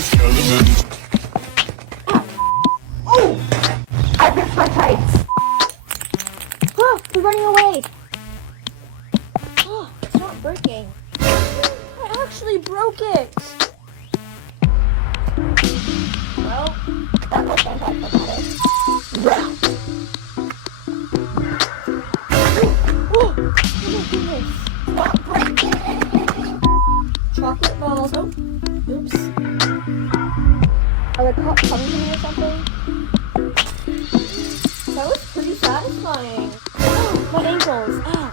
skeletons. Oh! I fixed my tights. Oh, they're running away. Oh, it's not breaking. I actually broke it. Well, that was fantastic. Oh my goodness. Stop breaking. Chocolate balls. Oh, oops. Are they coming to me or something? That was pretty satisfying. Oh, my ankles. Ah.